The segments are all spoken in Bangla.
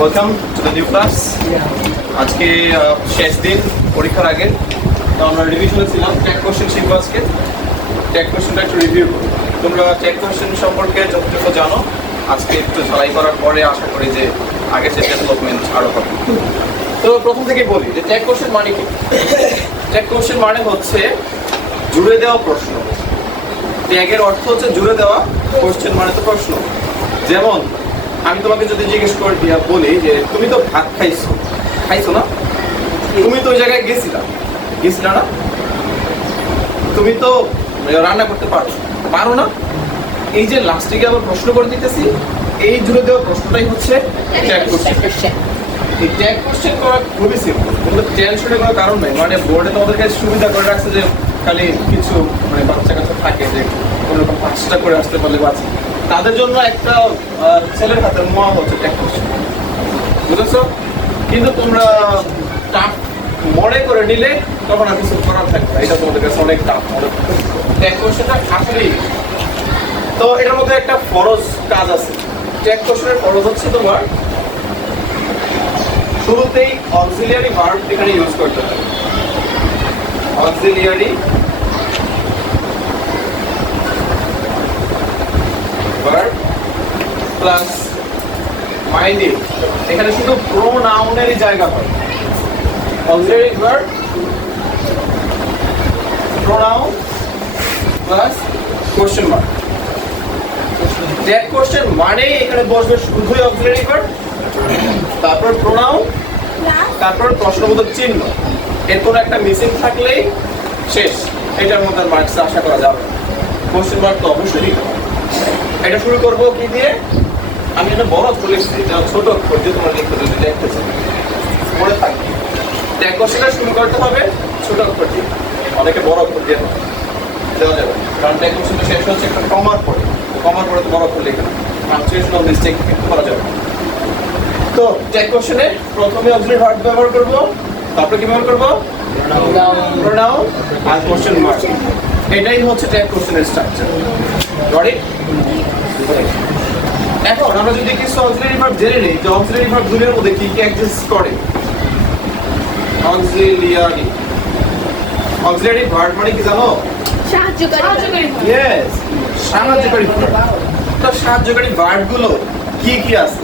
Welcome to the new class. আজকে শেষ দিন পরীক্ষার আগে, তো আমরা রিভিশনে ছিলাম। ট্যাগ কোশ্চেন শিখবো আজকে। ট্যাগ কোশ্চেনটা একটু রিভিউ করবো। তোমরা ট্যাগ কোশ্চেন সম্পর্কে যতটুকু জানো, আজকে একটু ঝালাই করার পরে আশা করি যে আগে যে ডেভেলপমেন্ট আরও হবে। তো প্রথম থেকে বলি যে ট্যাগ কোশ্চেন মানে কি। ট্যাগ কোশ্চেন মানে হচ্ছে জুড়ে দেওয়া প্রশ্ন। ট্যাগের অর্থ হচ্ছে জুড়ে দেওয়া, কোশ্চেন মানে তো প্রশ্ন। যেমন আমি তোমাকে যদি জিজ্ঞেস করে বলি যে তুমি তো ভাত খাইছো না, তুমি তো ওই জায়গায় গেছিলা না, তুমি তো রান্না করতে পারো না, এই যে লাস্টে গিয়ে আবার প্রশ্ন করে দিতেছি, এই জুড়ে দেওয়া প্রশ্নটাই হচ্ছে ট্যাগ কোশ্চেন। এই ট্যাগ কোশ্চেন করা খুবই সিম্পল, কিন্তু টেনশনের কোনো কারণ নেই। মানে বোর্ডে তোমাদেরকে সুবিধা করে রাখছে যে খালি কিছু মানে বাচ্চা কাচ্চা থাকে যে কোনোরকম 5টা করে আসতে পারলে বাচ্চা, তাদের জন্য একটা ছেলের হাতের মোয়া হচ্ছে ট্যাগ কোশ্চেন, বুঝেছো? কিন্তু তোমরা টাফ মনে করে নিলে তখন আর কিছু করার থাকবে না। এটা তোমাদের কাছে অনেক টাফ মনে করবে। ট্যাগ কোশ্চেনটা আসলেই তো এটার মধ্যে একটা ফরজ কাজ আছে। ট্যাগ কোশ্চেনের ফরজ হচ্ছে তোমার শুরুতেই অক্সিলিয়ারি ভার্ব এখানে ইউজ করতে হবে। অক্সিলিয়ারি ভার্ব প্লাস মাইন্ডিং, এখানে শুধু প্রোনাউনেরই জায়গা হয়। Auxiliary verb pronoun plus question mark. Tag question মানে এখানে বসবে শুধুই অক্সিলিয়ারি ভার্ব, তারপর প্রোনাউন, তারপর প্রশ্নবোধক চিহ্ন। এর কোনো একটা মিসিং থাকলেই শেষ, এটার মধ্যে মার্কস আশা করা যাবে। কোশ্চেন মার্ক তো অবশ্যই দিতে হবে। এটা শুরু করবো কি দিয়ে? আমি একটা বড় অক্ষর লিখছি, ছোট অক্ষর দিয়ে তোমরা লিখতে যদি দেখতেছি মনে থাকবে। ট্যাগ কোশ্চেনটা শুরু করতে হবে ছোট অক্ষর দিয়ে, অনেকে বড় অক্ষর দিয়ে দেওয়া যাবে, কারণ ট্যাগ কোশ্চেনটা শেষ হচ্ছে একটা কমার পরে তো বড় অক্ষর লিখে পাঞ্চুয়েশনাল মিস্টেক করা যাবে। তো ট্যাগ কোশ্চেনে প্রথমে অক্সিলিয়ারি ভার্ব ব্যবহার করব, তারপরে কি ব্যবহার করব? প্রোনাউন আর কোশ্চেন মার্ক। এটাই হচ্ছে ট্যাগ কোশ্চেনের স্ট্রাকচার। রেডি? এখন আমরা যদি কিছু অক্সিলিয়ারি ভার্ব জেনে নেই যে অক্সিলিয়ারি ভার্ব দুইয়ের মধ্যে কি কি এক্সিস্ট করে। অক্সিলিয়ারি ভার্ব মানে কি জানো? সাহায্যকারী। ইয়েস, সাহায্যকারী ভার্ব। তো সাহায্যকারী ভার্ব গুলো কি কি আছে?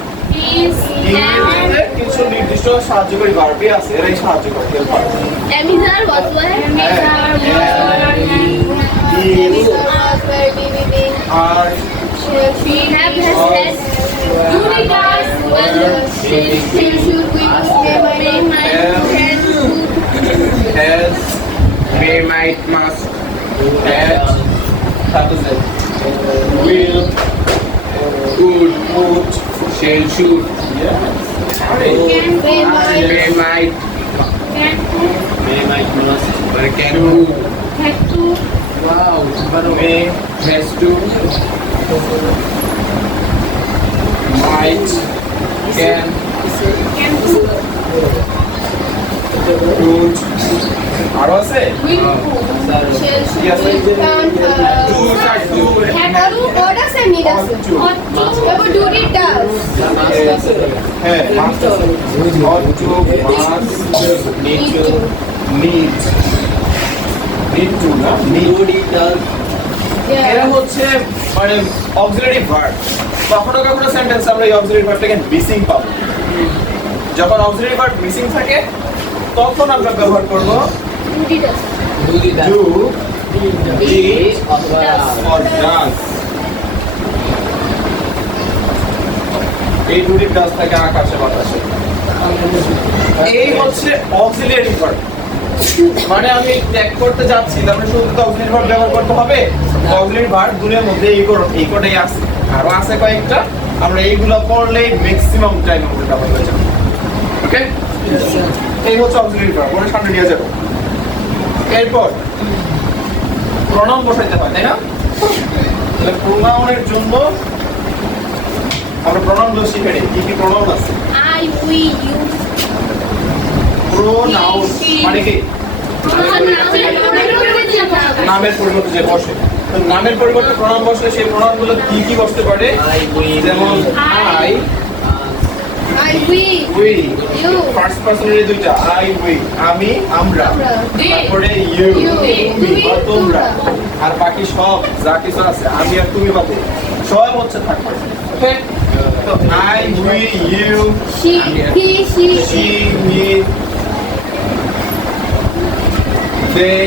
কিছু নির্দিষ্ট সাহায্যকারী ভার্বই আছে, এরাই সাহায্যকারী হেল্পার। আর has, may, might, must, had, will, could, would, shall, should, may, might, must, can do, wow, may, has to, might, can could, আরো আছে? কি আছে? এরা হচ্ছে মানে অক্সিলিয়ারি ভার্ব। কখনো কখনো সেন্টেন্স আমরা এই অক্সিলিয়ারি ভার্বটাকে মিসিং পাবো। যখন অক্সিলিয়ারি ভার্ব মিসিং থাকে তখন আমরা ব্যবহার করব ডু, ডিড অর ডাজ। এই ডু, ডিড, ডাজ থাকে আকাশে বাতাসে। এই হচ্ছে অক্সিলিয়ারি ভার্ব। মানে আমি ট্যাগ করতে যাচ্ছি, তারপরে শুধু তো অক্সিলিয়ারি ভার্ব ব্যবহার করতে হবে। অক্সিলিয়ারি ভার্ব দুনিয়ার মধ্যে এই কোটাই আছে, আরো আছে কয়েকটা। আমরা এইগুলো পড়লেই ম্যাক্সিমাম টাইম আমাদের ব্যবহার হয়ে যাবে। ওকে, এই হচ্ছে অক্সিলিয়ারি ভার্ব, ওর সামনে নিয়ে যাব। এরপর প্রোনাউন বসাইতে হয়, তাই না? তাহলে প্রোনাউনের জন্য আমরা প্রোনাউনগুলো শিখে নিই। কি কি প্রোনাউন আছে? I, we, you. প্রোনাউন মানে কি? নামের পরিবর্তে যে বসে, তো নামের পরিবর্তে প্রোনাউন বসলে সেই প্রোনাউনগুলো কি কি বসতে পারে? যেমন I, We. We You. First পারসনের এই দুইটা আই উই আমি আমরা তারপরে ইউ You. তুমি বা তোমরা আর বাকি সব যা কিছু আছে আমি আর তুমি বাদে সব হচ্ছে থার্ড পারসন ওকে তো I we you She. He. She. she me they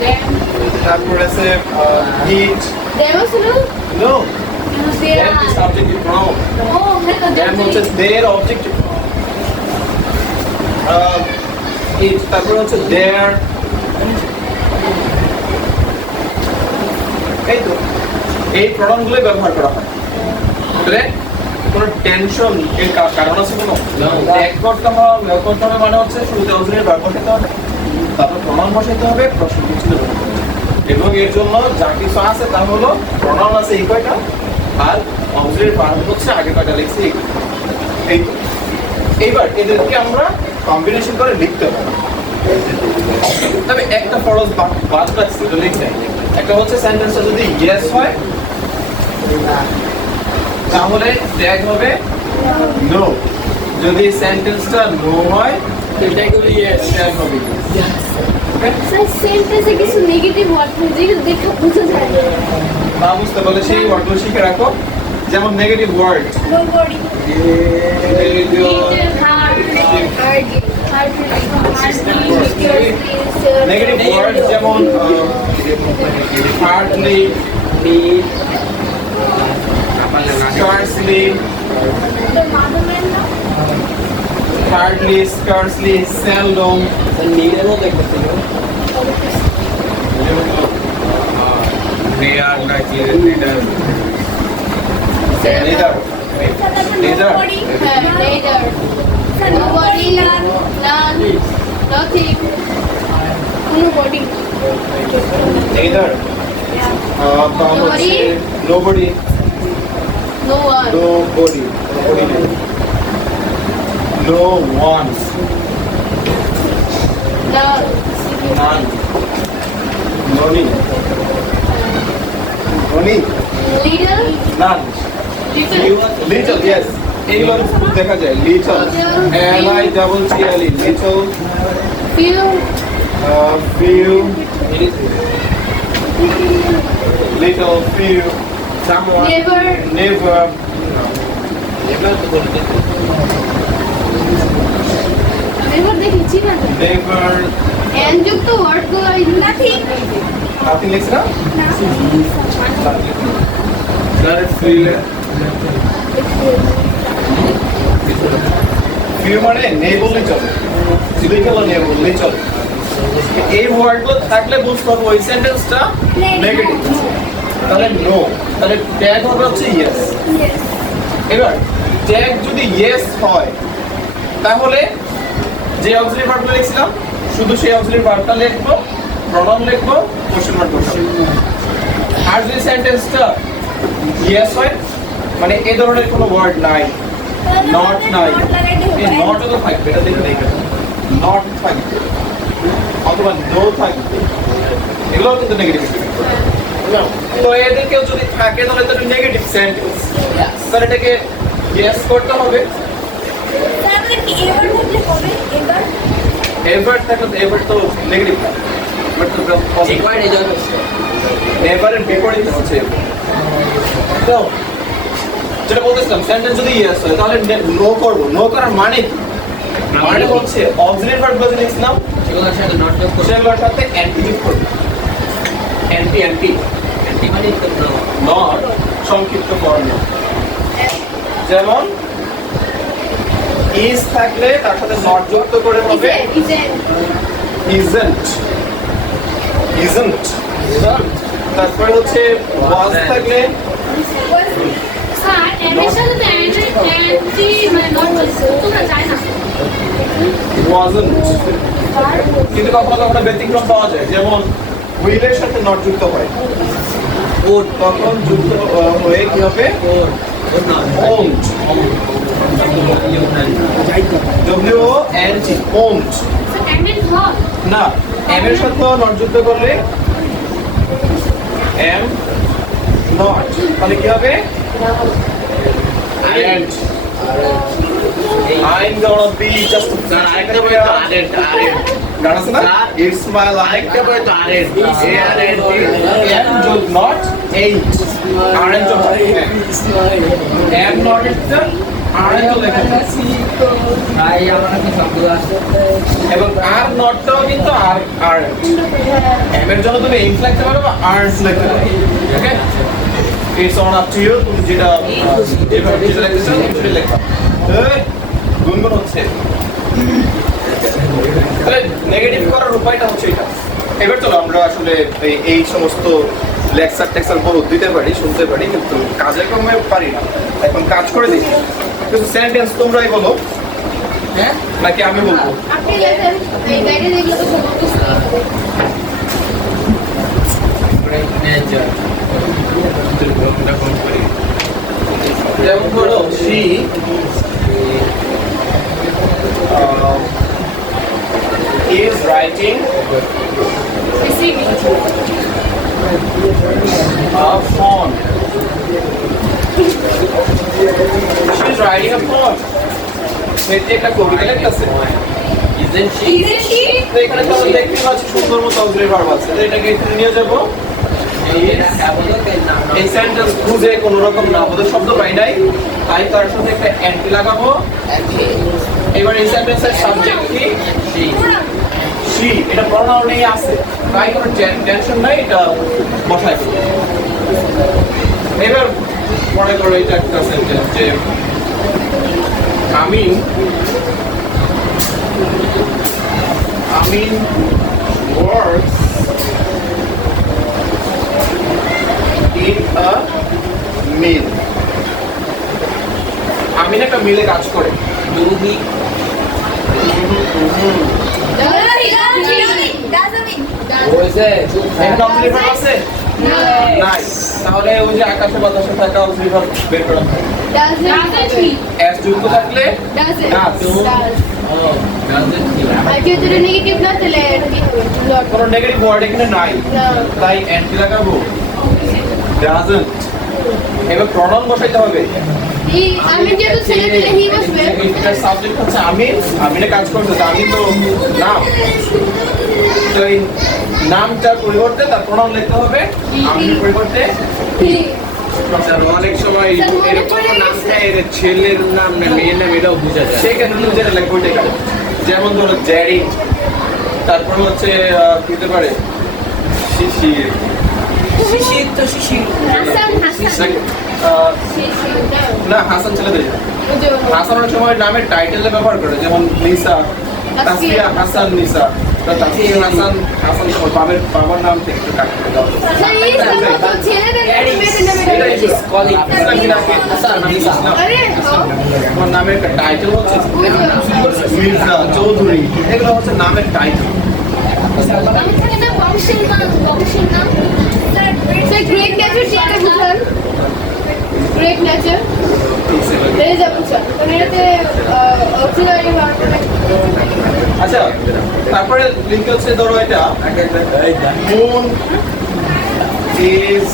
Them. তারপর আছে it Them also no? no They them is are. objective pronoun Oh, hello. them হচ্ছে their objective it তারপর হচ্ছে their এই তো এই প্রণামগুলো ব্যবহার করা হয় বুঝলে কোনো টেনশন এর কারণ আছে কোনো এক করতে হবে মানে হচ্ছে শুরুতে অক্সিলারি ভার্ব বসাতে হবে তারপর প্রণাম বসাতে হবে প্রশ্ন ছিল এবং এর জন্য যা কিছু আছে তা হলো প্রণাম আছে এই কয়টা আর অক্সিলারি ভার্ব হচ্ছে আগে কয়টা লিখছি এই তো এইবার এদেরকে আমরা কম্বিনেশন করে লিখতে হবে তবে একটা ফরজ বাদ রাখছি তো লিখতে একটা হচ্ছে সেন্টেন্সটা যদি ইয়েস হয় তাহলে ট্যাগ হবে নো যদি সেন্টেন্সটা নো হয় ট্যাগ হবে ইয়েস ট্যাগ হবে Sir, sentence কিছু নেগেটিভ ওয়ার্ড যেগুলো দেখে বোঝা যায় না। না বুঝতে পারলে সেই ওয়ার্ডগুলো শিখে রাখো যেমন negative word Nobody. Negative word যেমন hardly scarcely hardly scarcely seldom They are like leader. neither neither Nobody, none, nothing, nobody. neither nobody No one. nobody no one None. none noni noni Little. none little yes এগুলো দেখা যায় little L I double T L E little Few. few little few someone Never. never Never দেখেছি না। never And যুক্ত ওয়ার্ড গুলো nothing. আপনি লিখছেন না few মানে নেই বললেই চলে শুধু এখানে নেই বললেই চলে এই ওয়ার্ডগুলো থাকলে বুঝতে পারবো ওই সেন্টেন্সটা নেগেটিভ তাহলে নো তাহলে ট্যাগ হবে হচ্ছে ইয়েস Yes. এবার ট্যাগ যদি ইয়েস হয় তাহলে যে অক্সিলারি ভার্বটা লিখছিলাম শুধু সেই অক্সিলারি ভার্বটা লিখবো প্রনাউন লিখবো কোশ্চেন মার্ক বসাবো আর যদি সেন্টেন্সটা ইয়েস হয় মানে এই ধরনের কোনো ওয়ার্ড নাই নট নাই এই নটও তো থাকবে এটা দেখে দেখে নট থাকবে অথবা নো থাকবে এগুলোও কিন্তু নেগেটিভ তো এদের কেউ যদি থাকে তাহলে তো নেগেটিভ সেন্টেন্স তাহলে এটাকে ইয়েস করতে হবে তাহলে কি এবার থাকলে হবে এবার এভার থাকলে তো এভার তো নেগেটিভ না বাট তো একবার রেজাল্ট হচ্ছে নেভারের বিপরীত হচ্ছে তো যেটা বলতেছিলাম সেন্টেন্স যদি ইয়েস হয় তাহলে নো করবো নো করার মানে কি মানে হচ্ছে অক্সিলারি ভার্ব বলতে লিখছিলাম সেগুলোর সাথে নট যোগ করছে সেগুলোর সাথে অ্যান্টি যোগ করবো অ্যান্টি অ্যান্টি মানে নট সংক্ষিপ্ত বর্ণ যেমন ইজ থাকলে তার সাথে নট যুক্ত করে হবে isn't isn't তারপরে হচ্ছে was থাকলে স্যার এর সাথে অ্যান্টি মানে নট বলছে তোমরা জানো না wasn't কিন্তু কখনো কখনো ব্যতিক্রম পাওয়া যায় যেমন will এর সাথে নট যুক্ত হয় ওট তখন যুক্ত হয়ে কি হবে owned W O N T owned sir MN হল না এম এর সাথে নট যুক্ত করলে এম নট তাহলে কি হবে and I'm gonna be just a sir আরেকটা বই তো আরেট আরেট গান আছে না? Sir, It's my life. আরেকটা বই তো আরেট Am job not eight. Aren't job. Am not it the aren't job লেখা আছে। ভাই আমার কাছে সবগুলো আছে এবং আর নটটাও কিন্তু আর এম এর জন্য তুমি এইমস লিখতে পারো বা আর্টস লিখতে পারো। Okay? It's on up to you, তুমি যেটা যেভাবে যেটা লিখতে চাও সেটা লেখো। এই গুনগুন হচ্ছে। তাহলে নেগেটিভ করার উপায়টা হচ্ছে এটা। এবার চলো আমরা আসলে এই সমস্ত লেকচার টেক্সার বড় দিতে পারি, শুনতে পারি, কিন্তু কাজের কমে পারি না। এখন কাজ করে দেখি। কিন্তু সেন্টেন্স তোমরাই বলো হ্যাঁ নাকি আমি বলবো? আপনি লেখেন এই গাইডে দেখলে তো সব বুঝতে হবে। নেচার যেমন ধরো she is writing receiving a phone. She is writing a phone. এতে একটা কবিতা লেখতেছে। ইজেন্ট শি ইজেন্ট শি তো এখানে তো আমরা দেখতে পাচ্ছি সুন্দর মতো অক্সিলারি ভার্ব আছে। তো এটাকে এখানে নিয়ে যাব। এই সেন্টেন্স খুঁজে কোনো রকম নামবোধক শব্দ পাই নাই, তাই তার সাথে একটা অ্যান্টি লাগাবো। এবার এই সেন্টেন্সের সাবজেক্ট কি? she, এটা প্রনাউনেই আছে, তাই কোনো টেনশন নাই, এটা বসাই ফেলবো। এবার মনে করো এটা একটা সেন্টেন্স যে আমিন works in a mill. আমিন একটা মিলে কাজ করে। দুহি হয়েছে একটা অক্সিলারি ভার্ব আছে? নাই। তাহলে ওই যে আকাশে বাতাসে থাকা অক্সিলারি ভার্ব বের করা হয়। S যুক্ত থাকলে does। ও ডাজেন্ট কি নেগেটিভ না তাহলে এটা কি হবে লট কোনো নেগেটিভ ওয়ার্ড এখানে নাই, তাই অ্যান্টি লাগাবো doesn't। এবার প্রনাউন বসাইতে হবে। আমি যেহেতু ছেলে দিলে হি বসবে এটার সাবজেক্ট হচ্ছে আমিন, আমিনে কাজ করছে, তো আমিন তো নাম, তো এই নামটার পরিবর্তে তার প্রনাউন লিখতে হবে আমিনের পরিবর্তে হি। স্যার অনেক সময় এরকম নামটা এর ছেলের নাম না মেয়ের নাম এটাও বোঝা যায় সেই ক্ষেত্রে তুমি যেটা লিখবো ওইটাই কাজ। যেমন ধরো জ্যারি, তারপর হচ্ছে কি হতে পারে শিশির, শিশির তো শিশির হাসান হাসান না হাসান ছেলেদের, হাসান অনেক সময় নামের টাইটেলে ব্যবহার করে, যেমন নিসা, তাসফিয়া হাসান নিসা, তো তাসফিয়া হাসান, হাসান ওর বাবার নাম থেকে একটু কাটতে দাও। এটাই তো। স্যার নিসা তোমার নামের একটা টাইটেল হচ্ছে মির্জা, চৌধুরী, এগুলো হচ্ছে নামের টাইটেল। গ্রেট নেচার শিখতে বুঝান গ্রেট নেচার এই যা বুঝান মানে এটাতে অক্সিলারি ভার্ব আচ্ছা, তারপরে লিঙ্ক হচ্ছে ধরো এটা মুন ইজ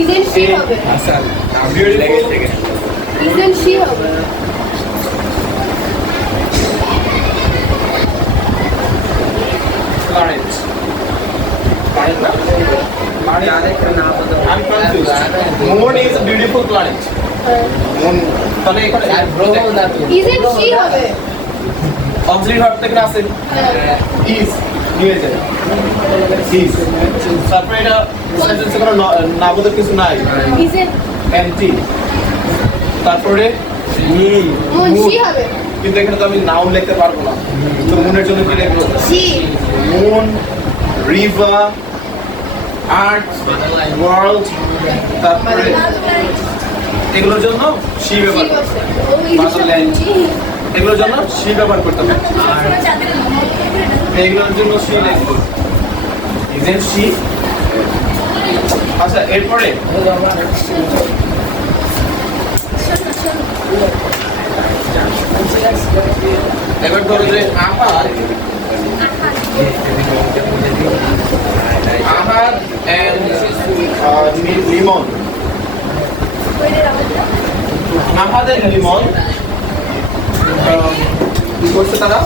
ইজেন্ট শি হবে ইজেন্ট শি হবে planet. Planet না? I'm confused. Moon is a beautiful planet. Moon, তাহলে এখানে ইজেন্ট শি হবে অক্সিলারি ভার্ব থেকে আছে is নিয়ে যায় is, তারপরে এটা সেন্টেন্সে কোনো নামবোধক কিছু নাই, ইজেন্ট empty, তারপরে মুন শি হবে কিন্তু এখানে তো আমি নাউন লিখতে পারবো না, তো মুনের জন্য কি লিখবো? She moon, river, art, world, তারপরে এগুলোর জন্য শি শি ব্যবহার, বসে ও Motherland। এগুলোর জন্য শি ব্যবহার করতে হবে, এগুলোর জন্য শি লিখবো, ইজেন্ট শি। আচ্ছা, এরপরে এবার ধরো যে আহার and Limon, Ahad and Limon কি করছে তারা?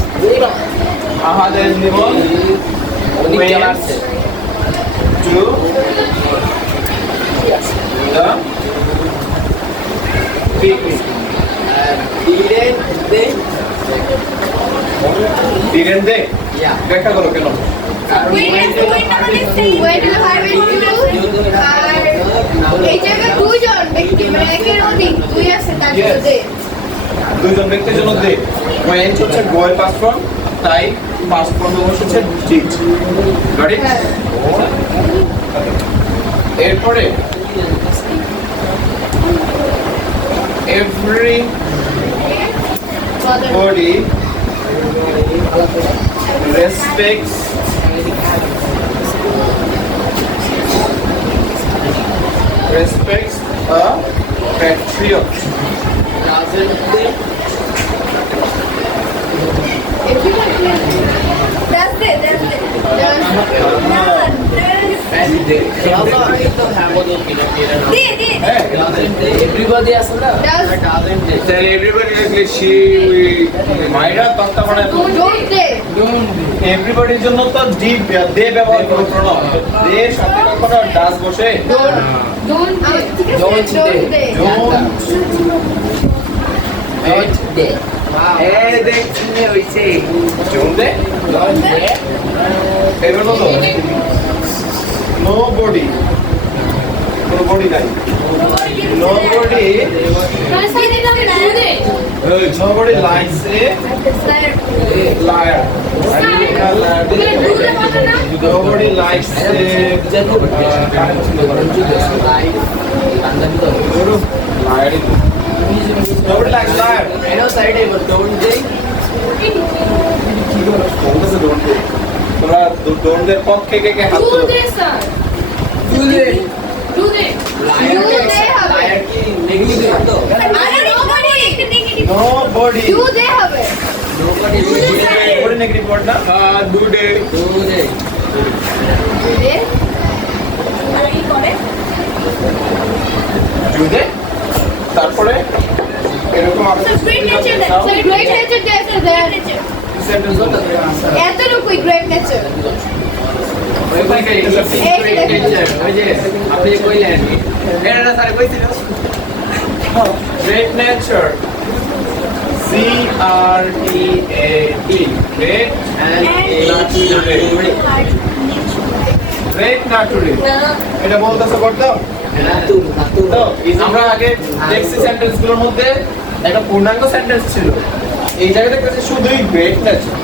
আহাদের নিমন to the picnic. Didn't they? ব্যাখ্যা করো কেন? এই জায়গায় দুইজন ব্যক্তি মানে একের অধিক দুই আছে তার জন্য Yes. দে দুইজন ব্যক্তির জন্য দে ওয়েন্ট হচ্ছে গোয়ের পাস্ট ফর্ম, তাই পাস্ট ফর্ম হচ্ছে ডিড। Got it? হ্যাঁ। এরপরে everybody respects a patriot. That's it. Everybody আছে না? Then everybody like she মাইরা তক্তা বানায় তো এভরিবডির জন্য তো দে ব্যবহার করো প্রণব। দে সাথে কখনো ডাস বসে Don't দেখছি হইছে জোন দে এর হলো নোবডি নোবডি নাই nobody nobody likes a liar. Nobody likes a nobody likes liar. তোমরা দৌড়দের পক্ষে কে কে হাত তোলো? Nobody. Nobody negative word না? Do they? Do they? তারপরে এরকম আরো এতটুকুই গ্রেট নেচার আপনি কইলেন এটা স্যার কইছিল Great nature. C-R-E-A-T. Great Great nature. এটা বলতেছে করতো? তো আমরা আগে দেখছি সেন্টেন্স গুলোর মধ্যে একটা পূর্ণাঙ্গ সেন্টেন্স ছিল। এই জায়গাটা দেখতেছি শুধুই গ্রেট নেচার।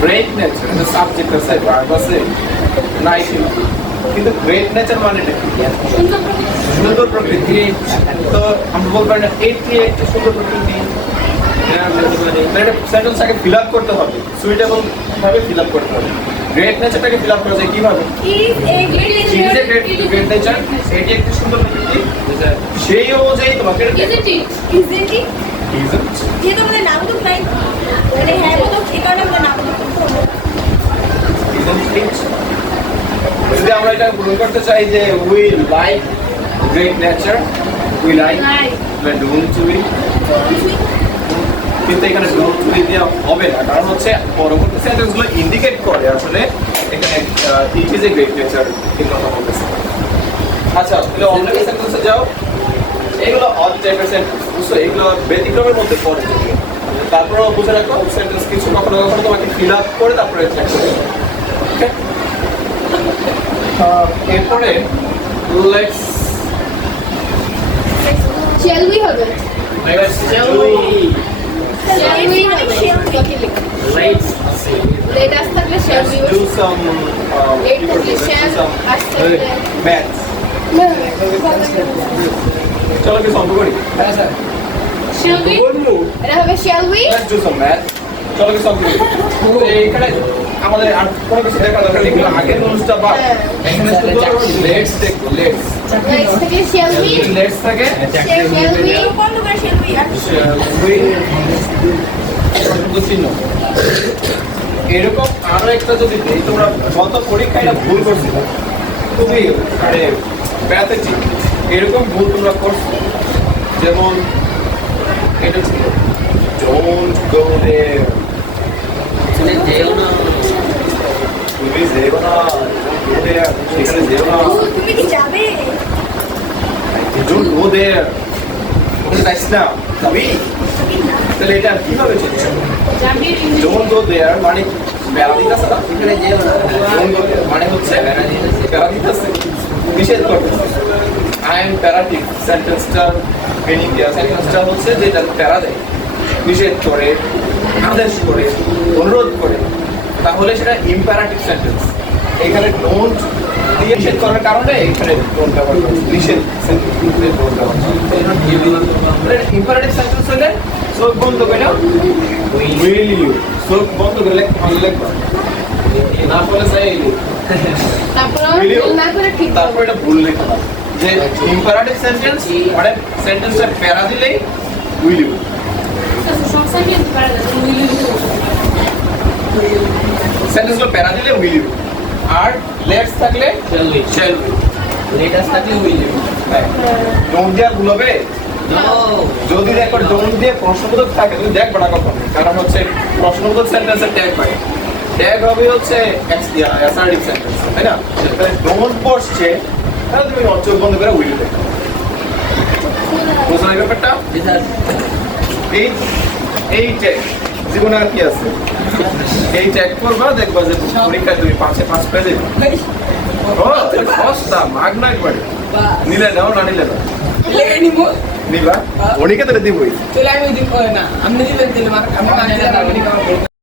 গ্রেট নেচার এটা সাবজেক্ট আছে, ভার্ব আছে, নাই কিন্তু গ্রেট নেচার মানে কি? সুন্দর প্রকৃতি। তো আমরা বলবো না এটি একটি সুন্দর প্রকৃতি। সেন্টেন্স আগে ফিল আপ করতে হবে, সুইটেবল ভাবে ফিল আপ করতে হবে। গ্রেট নেচারটাকে ফিল আপ করা যায় কিভাবে? গ্রেট নেচার এটি একটি সুন্দর প্রকৃতি, সেই অনুযায়ী তোমাকে যদি আমরা এটা গ্রহণ করতে চাই যে we like great nature, we like don't we, কিন্তু এখানে ডোন্ট উই দেওয়া হবে না, কারণ হচ্ছে পরবর্তী সেন্টেন্সগুলো ইন্ডিকেট করে আসলে এখানে it is a great nature এর কথা বলতেছে। আচ্ছা, তাহলে অন্য সেন্টেন্সে যাও। এগুলো অড টাইপের সেন্টেন্স, বুঝছো? এগুলো ব্যতিক্রমের মধ্যে পড়ে। তারপরেও বুঝে রাখো সেন্টেন্স কিছু কখনো কখনো তোমাকে ফিল আপ করে তারপরে চেক করবে। ওকে, এরপরে লেটস Shall we হবে? Shall we? Shall we হবে? Let's Let us থাকলে shall we do some Let থাকলে shall us থাকলে maths. চলো কি সলভ করি? হ্যাঁ স্যার shall we এটা হবে shall we Let's do some maths. চলো কি সলভ করি? তো এইখানে আমাদের আর কোনো কিছু দেখা দরকার নেই, এগুলো আগের রুলসটা বাদ। এখানে শুধু লেটস দেখো, লেটস Let's থেকে shall we লেটস থাকে shall we বন্ধ করে shall we শুধু চিহ্ন। এরকম আরো একটা যদি দিই, তোমরা গত পরীক্ষায় এটা ভুল করছিলে, খুবই মানে প্যাথেটিক। এরকম ভুল তোমরা করছো, যেমন এটা ছিল go there. চলে যেও না তুমি যেও না, go there. সেখানে যেও না। তুমি কি যাবে? Don't go there. ওখানে যাইস না, যাবি? তাহলে এটা কিভাবে চলছে? যাবে Don't go there মানে প্যারা দিতেছে না? এখানে যেও না Don't go there মানে হচ্ছে প্যারা দিতেছে, নিষেধ করতেছে। I am imperative সেন্টেন্সটার মিনিং দেওয়া, সেন্টেন্সটা হচ্ছে যেটা প্যারা দেয়, নিষেধ করে, আদেশ করে, অনুরোধ করে, তাহলে সেটা ইম্পারেটিভ সেন্টেন্স। এখানে ডোন্ট দিয়ে নিষেধ করার কারণে এখানে ডোন্ট ব্যবহার করছে, নিষেধ সেন্টেন্সে ডোন্ট ব্যবহার করছে। ইম্পারেটিভ সেন্টেন্স হলে চোখ বন্ধ করে উইল ইউ, চোখ বন্ধ করে লিখবা, না বলে চাই তারপর Will you? ভুল না করে ঠিক তারপর এটা ভুল লেখা যে ইম্পারেটিভ সেন্টেন্স মানে সেন্টেন্সটা প্যারা দিলেই উইল ইউ, সংসার নিয়ে পারা যাবে উইল ইউ সেন্টেন্সগুলো প্যারা দিলে উইল ইউ, আর লেটস থাকলে Shall we? Shall we. Let us থাকলে উইল ইউ ডোন্ট দিয়ে ভুল হবে, যদি দেখো ডোন্ট দিয়ে প্রশ্নবোধক থাকে তুমি দেখবে না কখনো, কারণ হচ্ছে প্রশ্নবোধক সেন্টেন্সের ট্যাগ পাই, ট্যাগ হবে হচ্ছে অ্যাসার্টিভ সেন্টেন্স, তাই না? তাহলে ডোন্ট বসছে, তাহলে তুমি চোখ বন্ধ করে উইল দেখো। বুঝলে এই ব্যাপারটা? এই এই ট্যাগ জীবনে আর কি আছে, এই ট্যাগ করবা দেখবা যে পরীক্ষায় তুমি 5-5 পেয়ে যাবে। ও সস্তা মাগনা একবারে, নিলে নাও না নিলে না লেগে নিব নিবা, অনেকে তাহলে দিবই। চলে আমি দিব না আপনি দিবেন তাহলে আমি মানে